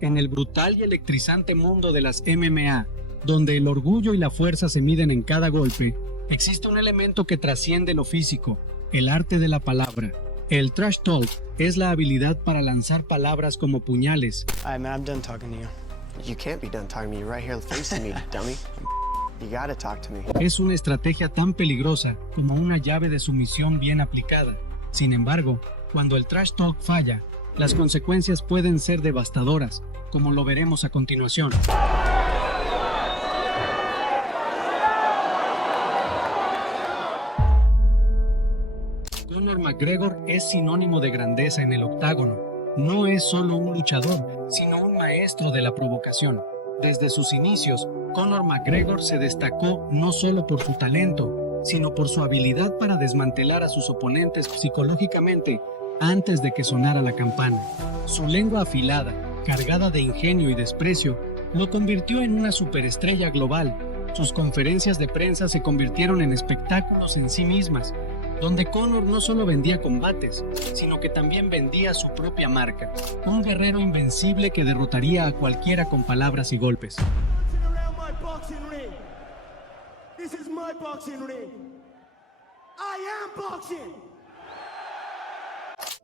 En el brutal y electrizante mundo de las MMA, donde el orgullo y la fuerza se miden en cada golpe, existe un elemento que trasciende lo físico, el arte de la palabra. El trash talk es la habilidad para lanzar palabras como puñales. Alright, man, I'm done talking to you. You can't be done talking to me. You're right here facing me, dummy. You gotta talk to me. Es una estrategia tan peligrosa como una llave de sumisión bien aplicada. Sin embargo, cuando el trash talk falla, las consecuencias pueden ser devastadoras, como lo veremos a continuación. Conor McGregor es sinónimo de grandeza en el octágono. No es solo un luchador, sino un maestro de la provocación. Desde sus inicios, Conor McGregor se destacó no solo por su talento, sino por su habilidad para desmantelar a sus oponentes psicológicamente antes de que sonara la campana. Su lengua afilada, cargada de ingenio y desprecio, lo convirtió en una superestrella global. Sus conferencias de prensa se convirtieron en espectáculos en sí mismas, donde Conor no solo vendía combates, sino que también vendía su propia marca, un guerrero invencible que derrotaría a cualquiera con palabras y golpes.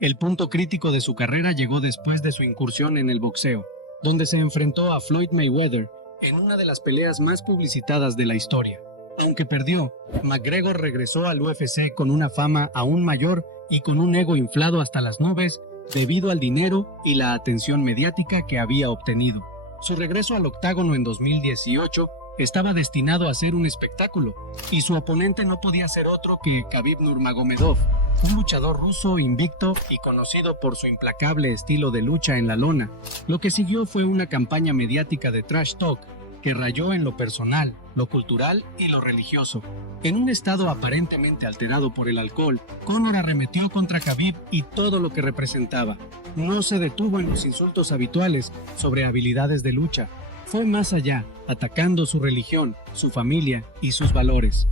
El punto crítico de su carrera llegó después de su incursión en el boxeo, donde se enfrentó a Floyd Mayweather en una de las peleas más publicitadas de la historia. Aunque perdió, McGregor regresó al UFC con una fama aún mayor y con un ego inflado hasta las nubes debido al dinero y la atención mediática que había obtenido. Su regreso al octágono en 2018 estaba destinado a ser un espectáculo, y su oponente no podía ser otro que Khabib Nurmagomedov, un luchador ruso invicto y conocido por su implacable estilo de lucha en la lona. Lo que siguió fue una campaña mediática de trash talk que rayó en lo personal, lo cultural y lo religioso. En un estado aparentemente alterado por el alcohol, Conor arremetió contra Khabib y todo lo que representaba. No se detuvo en los insultos habituales sobre habilidades de lucha. Fue más allá, atacando su religión, su familia y sus valores.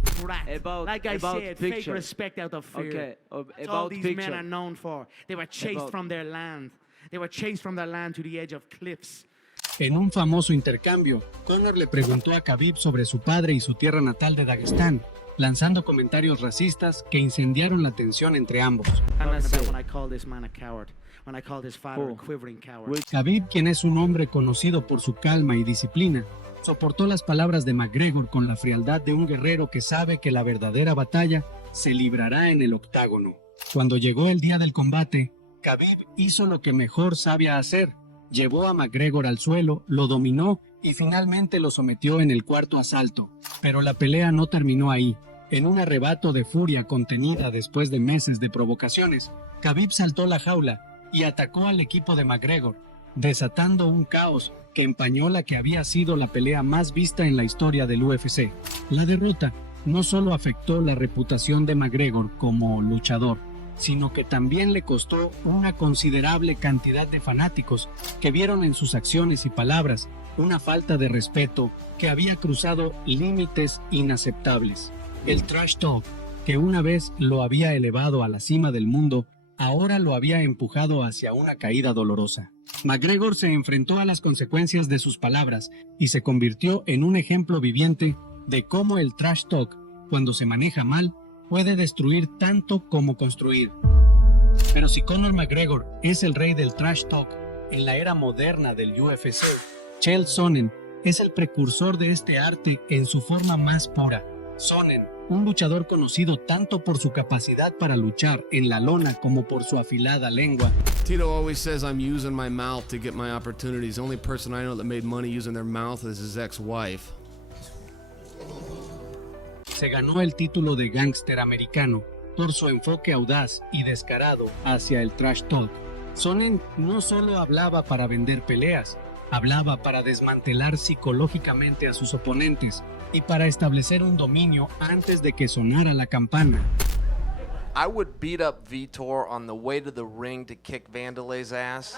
Like I said, fake respect out of fear. That's all these men are known for. They were chased from their land. They were chased from their land to the edge of cliffs. En un famoso intercambio, Conor le preguntó a Khabib sobre su padre y su tierra natal de Dagestán, lanzando comentarios racistas que incendiaron la tensión entre ambos. Khabib, quien es un hombre conocido por su calma y disciplina, soportó las palabras de McGregor con la frialdad de un guerrero que sabe que la verdadera batalla se librará en el octágono. Cuando llegó el día del combate, Khabib hizo lo que mejor sabía hacer. Llevó a McGregor al suelo, lo dominó y finalmente lo sometió en el cuarto asalto. Pero la pelea no terminó ahí. En un arrebato de furia contenida después de meses de provocaciones, Khabib saltó la jaula y atacó al equipo de McGregor, desatando un caos que empañó la que había sido la pelea más vista en la historia del UFC. La derrota no solo afectó la reputación de McGregor como luchador, sino que también le costó una considerable cantidad de fanáticos que vieron en sus acciones y palabras una falta de respeto que había cruzado límites inaceptables. El trash talk, que una vez lo había elevado a la cima del mundo, ahora lo había empujado hacia una caída dolorosa. McGregor se enfrentó a las consecuencias de sus palabras y se convirtió en un ejemplo viviente de cómo el trash talk, cuando se maneja mal, puede destruir tanto como construir. Pero si Conor McGregor es el rey del trash talk en la era moderna del UFC, Chael Sonnen es el precursor de este arte en su forma más pura. Sonnen, un luchador conocido tanto por su capacidad para luchar en la lona como por su afilada lengua. Tito always says I'm using my mouth to get my opportunities. The only person I know that made money using their mouth is his ex-wife. Se ganó el título de gángster americano por su enfoque audaz y descarado hacia el trash talk. Sonnen no solo hablaba para vender peleas, hablaba para desmantelar psicológicamente a sus oponentes y para establecer un dominio antes de que sonara la campana. I would beat up Vitor on the way to the ring to kick Vanderlei's ass.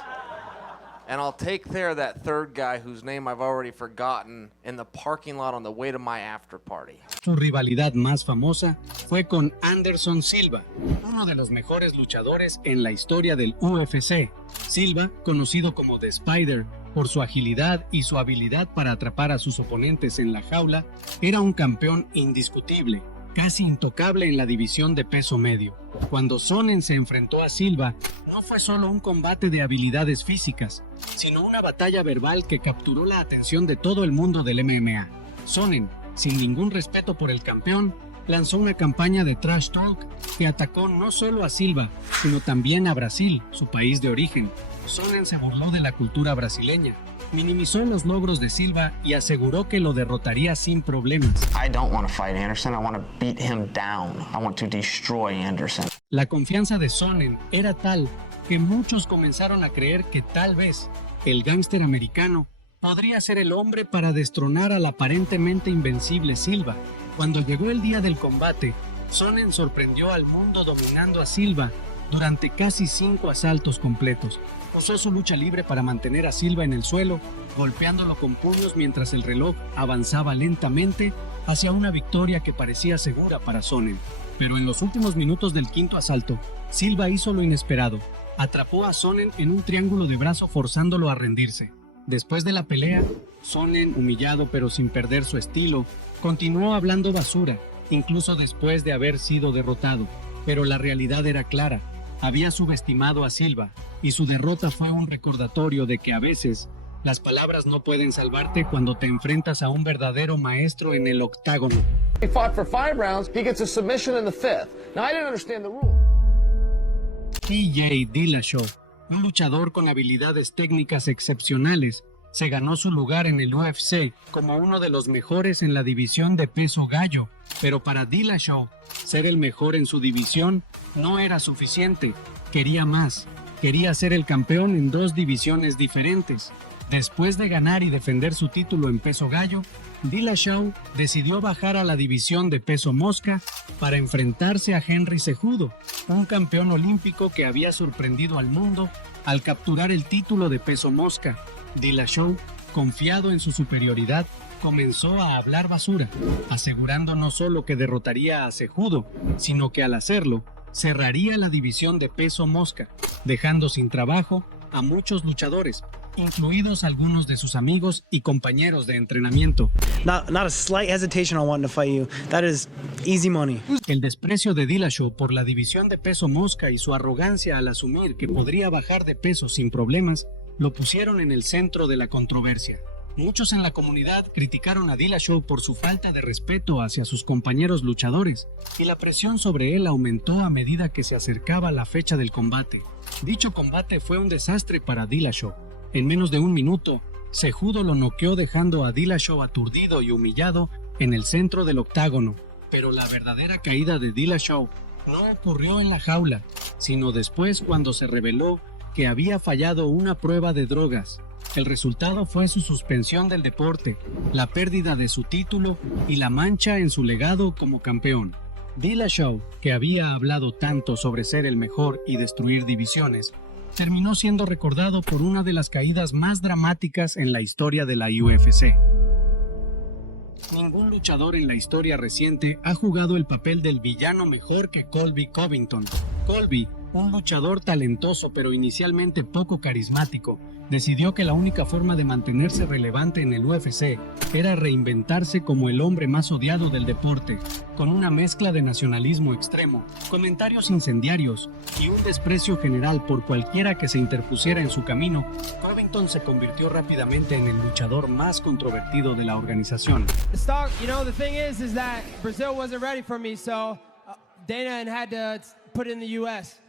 And I'll take care of that third guy whose name I've already forgotten in the parking lot on the way to my after party. Su rivalidad más famosa fue con Anderson Silva, uno de los mejores luchadores en la historia del UFC. Silva, conocido como The Spider, Por su agilidad y su habilidad para atrapar a sus oponentes en la jaula, era un campeón indiscutible, casi intocable en la división de peso medio. Cuando Sonnen se enfrentó a Silva, no fue solo un combate de habilidades físicas, sino una batalla verbal que capturó la atención de todo el mundo del MMA. Sonnen, sin ningún respeto por el campeón, lanzó una campaña de trash talk que atacó no solo a Silva, sino también a Brasil, su país de origen. Sonnen se burló de la cultura brasileña, minimizó los logros de Silva y aseguró que lo derrotaría sin problemas. I don't want to fight Anderson. I want to beat him down. I want to destroy Anderson. La confianza de Sonnen era tal que muchos comenzaron a creer que tal vez el gángster americano podría ser el hombre para destronar al aparentemente invencible Silva. Cuando llegó el día del combate, Sonnen sorprendió al mundo dominando a Silva durante casi 5 asaltos completos. Usó su lucha libre para mantener a Silva en el suelo, golpeándolo con puños mientras el reloj avanzaba lentamente hacia una victoria que parecía segura para Sonnen. Pero en los últimos minutos del quinto asalto, Silva hizo lo inesperado. Atrapó a Sonnen en un triángulo de brazo forzándolo a rendirse. Después de la pelea, Sonnen, humillado pero sin perder su estilo, continuó hablando basura, incluso después de haber sido derrotado. Pero la realidad era clara. Había subestimado a Silva, y su derrota fue un recordatorio de que a veces las palabras no pueden salvarte cuando te enfrentas a un verdadero maestro en el octágono. He fought for 5 rounds. He gets a submission in the 5th. Now, I didn't understand the rule. TJ Dillashaw, un luchador con habilidades técnicas excepcionales, se ganó su lugar en el UFC como uno de los mejores en la división de peso gallo. Pero para Dillashaw, ser el mejor en su división no era suficiente. Quería más. Quería ser el campeón en 2 divisiones diferentes. Después de ganar y defender su título en peso gallo, Dillashaw decidió bajar a la división de peso mosca para enfrentarse a Henry Cejudo, un campeón olímpico que había sorprendido al mundo al capturar el título de peso mosca. Dillashaw, confiado en su superioridad, comenzó a hablar basura, asegurando no solo que derrotaría a Cejudo, sino que al hacerlo, cerraría la división de peso mosca, dejando sin trabajo a muchos luchadores, incluidos algunos de sus amigos y compañeros de entrenamiento. Not a slight hesitation on wanting to fight you. That is easy money. El desprecio de Dillashaw por la división de peso mosca y su arrogancia al asumir que podría bajar de peso sin problemas, lo pusieron en el centro de la controversia. Muchos en la comunidad criticaron a Dillashaw por su falta de respeto hacia sus compañeros luchadores, y la presión sobre él aumentó a medida que se acercaba la fecha del combate. Dicho combate fue un desastre para Dillashaw. En menos de 1 minuto, Cejudo lo noqueó dejando a Dillashaw aturdido y humillado en el centro del octágono. Pero la verdadera caída de Dillashaw no ocurrió en la jaula, sino después cuando se reveló que había fallado una prueba de drogas. El resultado fue su suspensión del deporte, la pérdida de su título y la mancha en su legado como campeón. Dillashaw, que había hablado tanto sobre ser el mejor y destruir divisiones, terminó siendo recordado por una de las caídas más dramáticas en la historia de la UFC. Ningún luchador en la historia reciente ha jugado el papel del villano mejor que Colby Covington. Colby, un luchador talentoso pero inicialmente poco carismático, decidió que la única forma de mantenerse relevante en el UFC era reinventarse como el hombre más odiado del deporte, con una mezcla de nacionalismo extremo, comentarios incendiarios y un desprecio general por cualquiera que se interpusiera en su camino. Covington se convirtió rápidamente en el luchador más controvertido de la organización. The thing is that Brazil wasn't ready for me, so Dana had to put it in the US.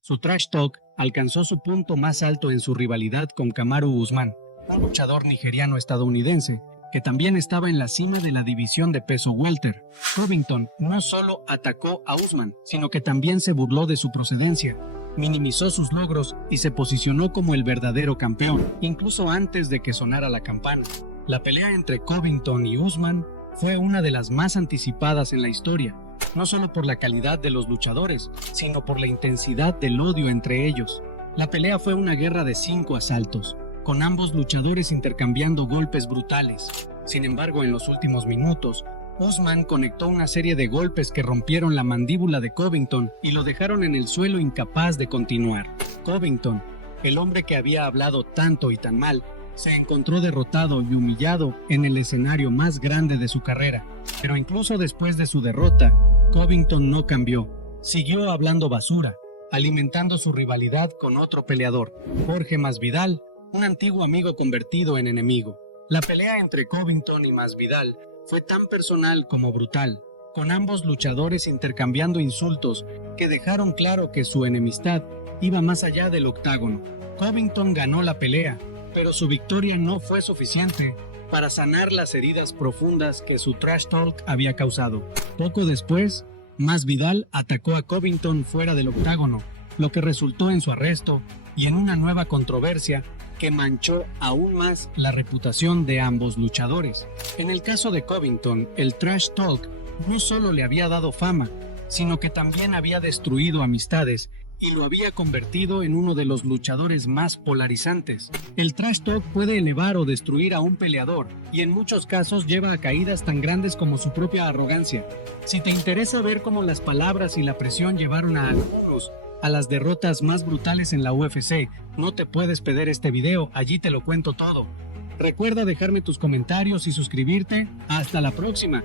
Su trash talk alcanzó su punto más alto en su rivalidad con Kamaru Usman, un luchador nigeriano-estadounidense que también estaba en la cima de la división de peso welter. Covington no solo atacó a Usman, sino que también se burló de su procedencia, minimizó sus logros y se posicionó como el verdadero campeón, incluso antes de que sonara la campana. La pelea entre Covington y Usman fue una de las más anticipadas en la historia, no solo por la calidad de los luchadores, sino por la intensidad del odio entre ellos. La pelea fue una guerra de 5 asaltos, con ambos luchadores intercambiando golpes brutales. Sin embargo, en los últimos minutos, Usman conectó una serie de golpes que rompieron la mandíbula de Covington y lo dejaron en el suelo incapaz de continuar. Covington, el hombre que había hablado tanto y tan mal, se encontró derrotado y humillado en el escenario más grande de su carrera. Pero incluso después de su derrota, Covington no cambió. Siguió hablando basura, alimentando su rivalidad con otro peleador, Jorge Masvidal, un antiguo amigo convertido en enemigo. La pelea entre Covington y Masvidal fue tan personal como brutal, con ambos luchadores intercambiando insultos que dejaron claro que su enemistad iba más allá del octágono. Covington ganó la pelea, pero su victoria no fue suficiente para sanar las heridas profundas que su trash talk había causado. Poco después, Masvidal atacó a Covington fuera del octágono, lo que resultó en su arresto y en una nueva controversia que manchó aún más la reputación de ambos luchadores. En el caso de Covington, el trash talk no solo le había dado fama, sino que también había destruido amistades y lo había convertido en uno de los luchadores más polarizantes. El trash talk puede elevar o destruir a un peleador y en muchos casos lleva a caídas tan grandes como su propia arrogancia. Si te interesa ver cómo las palabras y la presión llevaron a algunos a las derrotas más brutales en la UFC, no te puedes perder este video, allí te lo cuento todo. Recuerda dejarme tus comentarios y suscribirte. Hasta la próxima.